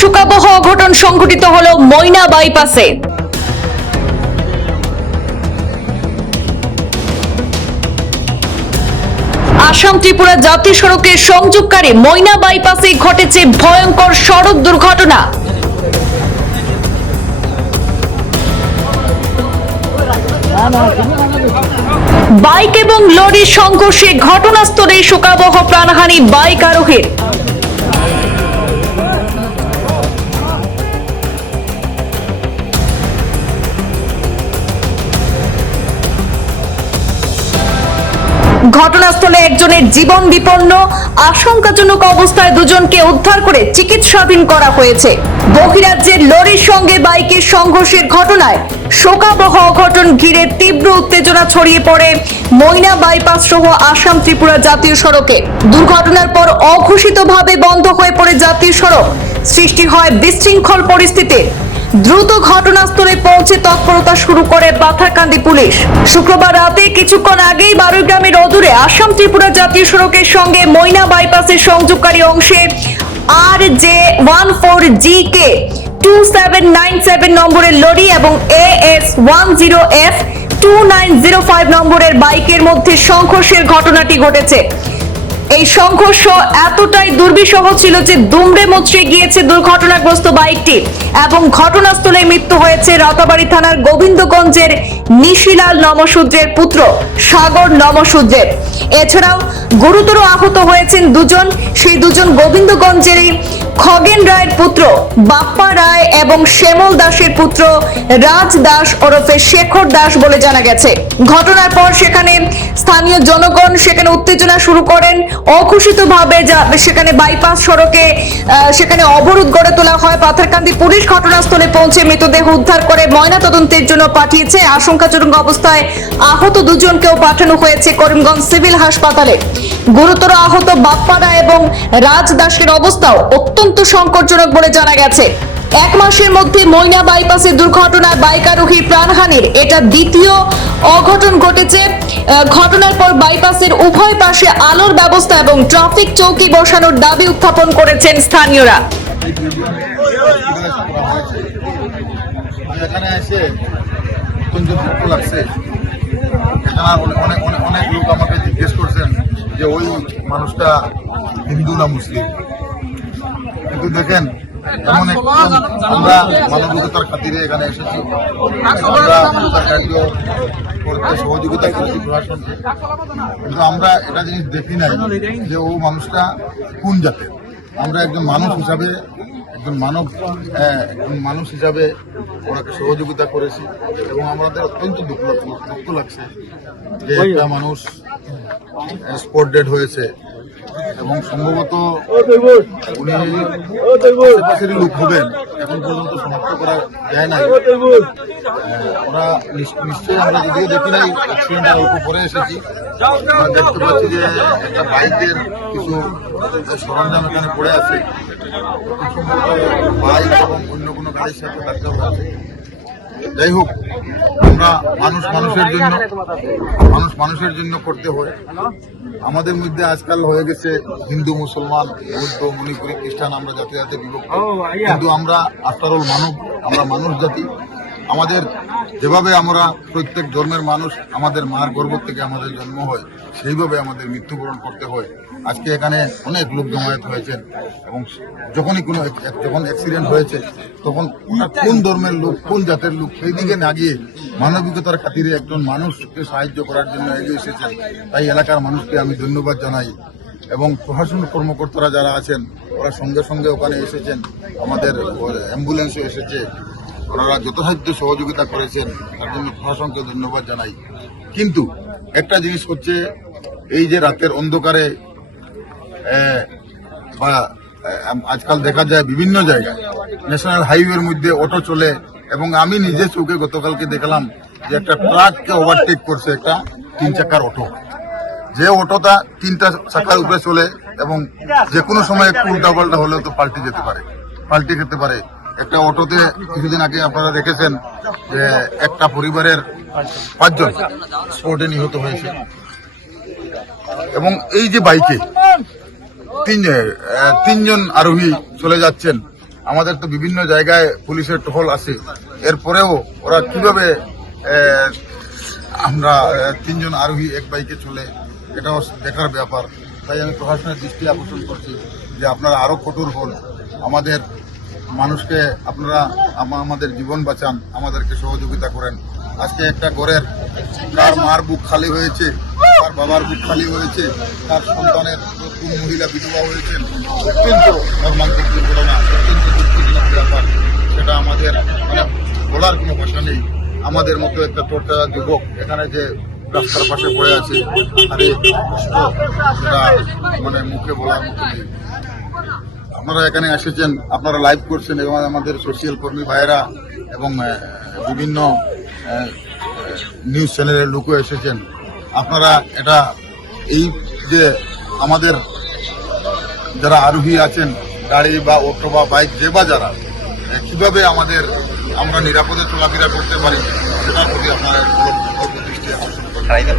শোকাবহ অঘটন সংঘটিত হল ময়না বাইপাসে। আসাম ত্রিপুরা জাতীয় সড়কের সংযোগকারী ময়না বাইপাসে ঘটেছে ভয়ঙ্কর সড়ক দুর্ঘটনা। বাইক এবং লরির সংঘর্ষে ঘটনাস্থলে শোকাবহ প্রাণহানি বাইক আরোহীর। ঘটনাস্থলে একজনের জীবন বিপন্ন, আশঙ্কাজনক অবস্থায় দুজনকে উদ্ধার করে চিকিৎসাধীন করা হয়েছে। বহিরাজ্যের লরির সঙ্গে বাইকের সংঘর্ষের ঘটনায় শোকাবহ অঘটন ঘিরে তীব্র উত্তেজনা ছড়িয়ে পড়ে ময়না বাইপাস সহ আসাম ত্রিপুরা জাতীয় সড়কে। দুর্ঘটনার পর অঘোষিতভাবে বন্ধ হয়ে পড়ে জাতীয় সড়ক। সৃষ্টি হয় বিশৃঙ্খল পরিস্থিতি দ্রুত ঘটনাস্থলে পৌঁছে তৎপরতা শুরু করে পাথারকান্দি পুলিশ। শুক্রবার রাতে কিছুক্ষণ আগেই বারুইগ্রামের অদূরে আসাম ত্রিপুরা জাতীয় সড়কের সঙ্গে ময়না বাইপাসের সংযোগকারী অংশে R J one four G K two seven nine seven নম্বরের লরি এবং A S one zero F two nine zero five নম্বরের বাইকের মধ্যে সংঘর্ষের ঘটনাটি ঘটেছে। এই সংঘর্ষ এতটাই দুর্বিষহ ছিল যে দুমড়ে মুচড়ে গিয়েছে দুর্ঘটনাগ্রস্ত বাইকটি এবং ঘটনাস্থলে মৃত্যু হয়েছে রতাবাড়ি থানার গোবিন্দগঞ্জের নিশিলাল নমসূদ্রের পুত্র সাগর নমসূদ্রের। এছাড়াও গুরুতর আহত হয়েছেন দুজন। সেই দুজন গোবিন্দগঞ্জেরই খগেন রায়ের পুত্র, বাপ্পা রায় এবং শ্যামল দাসের পুত্র রাজ দাস ওরফে শেখর দাস বলে জানা গেছে। ঘটনার পর সেখানে স্থানীয় জনগণ সেখানে উত্তেজনা শুরু করেন। অঘোষিতভাবে যা- সেখানে বাইপাস সড়কে সেখানে অবরোধ গড়ে তোলা হয়। পাথারকান্দি পুলিশ ঘটনাস্থলে পৌঁছে মৃতদেহ উদ্ধার করে ময়না তদন্তের জন্য পাঠিয়েছে। আশঙ্কাজনক অবস্থায় আহত দুজনকেও পাঠানো হয়েছে করিমগঞ্জ সিভিল হাসপাতালে। গুরুতর আহত বাপ্পারা এবং রাজ দাসের অবস্থাও অত্যন্ত সংকটজনক বলে জানা গেছে। এক মাসের মধ্যে ময়না বাইপাসে দুর্ঘটনায় বাইক আরোহীর প্রাণহানির এটা দ্বিতীয় অঘটন ঘটেছে। ঘটনার পর বাইপাসের উভয় পাশে আলোর ব্যবস্থা এবং ট্রাফিক চৌকি বসানোর দাবি উত্থাপন করেছেন স্থানীয়রা। অত্যন্ত অনেক লোক আমাকে জিজ্ঞেস করছেন যে ওই মানুষটা হিন্দু না মুসলিম? কিন্তু দেখেন এমন আমরা মানবিকতার খাতিরে এখানে এসেছি। আমরা কার্য করতে সহযোগিতা করেছি প্রশাসনকে। কিন্তু আমরা এটা জিনিস দেখি নাই যে ও মানুষটা কোন জাতের? আমরা একজন মানুষ হিসাবে একজন মানব একজন মানুষ হিসাবে ওনাকে সহযোগিতা করেছি এবং আমাদের অত্যন্ত দুঃখ দুঃখ লাগছে যে একটা মানুষ স্পট ডেড হয়েছে। এবং সম্ভবত উনি আশেপাশেরই লোক হবেন, এখন পর্যন্ত শনাক্ত করা যায় নাই। নিশ- নিশ্চয়ই আমরা যদিও দেখি নাই অ্যাক্সিডেন্টের অল্প পরে এসেছি। আমরা দেখতে পাচ্ছি যে একটা বাইকের কিছু সরঞ্জাম এখানে পড়ে আছে। বাইক এবং অন্য কোনো গাড়ির সাথে ধাক্কা হয়েছে। যাই হোক আমরা মানুষ মানুষের জন্য মানুষ মানুষের জন্য করতে হয়। আমাদের মধ্যে আজকাল হয়ে গেছে হিন্দু মুসলমান বৌদ্ধ মণিপুরি খ্রিস্টান আমরা জাতি জাতি বিভক্ত কিন্তু আমরা আফটার অল মানব আমরা মানুষ জাতি। আমাদের যেভাবে আমরা প্রত্যেক ধর্মের মানুষ আমাদের মার গর্ভ থেকে আমাদের জন্ম হয় সেইভাবে আমাদের মৃত্যুবরণ করতে হয়। আজকে এখানে অনেক লোক জমায়েত হয়েছেন এবং যখনই কোনো যখন অ্যাক্সিডেন্ট হয়েছে তখন কোন ধর্মের লোক কোন জাতের লোক সেই দিকে না গিয়ে মানবিকতার খাতিরে একজন মানুষকে সাহায্য করার জন্য এগিয়ে এসেছেন। তাই এলাকার মানুষকে আমি ধন্যবাদ জানাই এবং প্রশাসন কর্মকর্তারা যারা আছেন ওরা সঙ্গে সঙ্গে ওখানে এসেছেন। আমাদের অ্যাম্বুলেন্সও এসেছে। ওনারা যথাসাধ্য সহযোগিতা করেছেন, তার জন্য প্রশাসনকে ধন্যবাদ জানাই। কিন্তু একটা জিনিস হচ্ছে, এই যে রাতের অন্ধকারে বা আজকাল দেখা যায় বিভিন্ন জায়গায়, ন্যাশনাল হাইওয়ের মধ্যে অটো চলে, এবং আমি নিজে চোখে গতকালকে দেখলাম যে একটা ট্রাককে ওভারটেক করছে একটা তিন চাকার অটো। যে অটোটা তিনটা চাকার উপরে চলে, এবং যে কোনো সময় একটু উল্টা পাল্টা হলেও তো পাল্টে যেতে পারে, পাল্টে যেতে পারে। একটা অটোতে কিছুদিন আগে আপনারা দেখেছেন যে একটা পরিবারের পাঁচজন স্পোর্টে নিহত হয়েছে। এবং এই যে বাইকে তিন আহ, তিনজন আরোহী চলে যাচ্ছেন। আমাদের তো বিভিন্ন জায়গায় পুলিশের টহল আছে। এরপরেও ওরা কীভাবে আমরা তিনজন আরোহী এক বাইকে চলে এটাও দেখার ব্যাপার। তাই আমি প্রশাসনের দৃষ্টি আকর্ষণ করছি যে আপনারা আরও কঠোর হন। আমাদের মানুষকে আপনারা আমাদের জীবন বাঁচান, আমাদেরকে সহযোগিতা করেন। আজকে একটা ঘরের তার মার বুক খালি হয়েছে, তার বাবার বুক খালি হয়েছে, তার সন্তানের নতুন মহিলা বিধবা হয়েছেন। অত্যন্ত মর্মান্তিক দুর্ঘটনা, অত্যন্ত দুঃখজনক ব্যাপার। সেটা আমাদের মানে বলার কোনো ভাষা নেই। আমাদের মতো একটা টোটা যুবক এখানে যে রাস্তার পাশে পড়ে আছে, আরে কষ্ট, সেটা মানে মুখে বলার মতো নেই। আপনারা এখানে এসেছেন, আপনারা লাইভ করছেন এবং আমাদের সোশিয়াল কর্মী ভাইয়েরা এবং বিভিন্ন নিউজ চ্যানেলের লোকও এসেছেন। আপনারা এটা, এই যে আমাদের যারা আরোহী আছেন, গাড়ি বা অটো বা বাইক যে বা যারা কীভাবে আমাদের, আমরা নিরাপদে চলাফেরা করতে পারি, সেটার প্রতি আপনারা দৃষ্টি আকর্ষণ করেন।